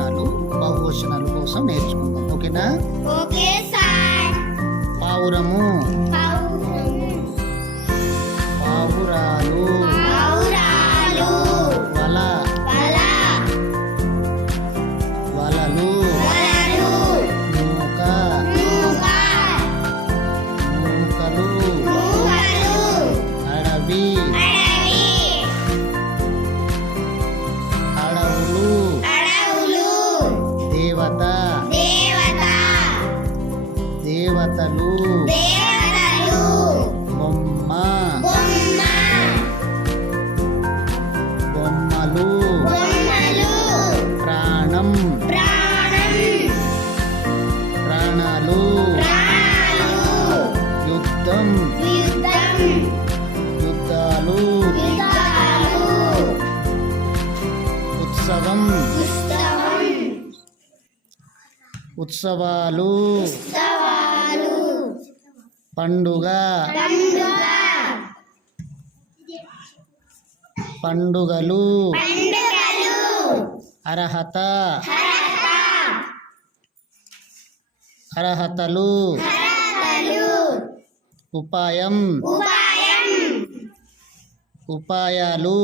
ఏకవచనాలు బహువచనాలు కోసం నేర్చుకుందాం. ఓకేనా? Okay sir. పావురము, పావురాలు, పావురాలు, వల, వలలు, మూక, మూకలు, అడవి, అడవులు, దేవత, దేవతలు, బొమ్మ, బొమ్మలు, ప్రాణం, ప్రాణాలు, యుద్ధం, యుద్ధాలు, ఉత్సవం, ఉత్సవాలు, పండుగ, పండుగలు, అర్హత, అర్హతలు, ఉపాయం, ఉపాయాలు,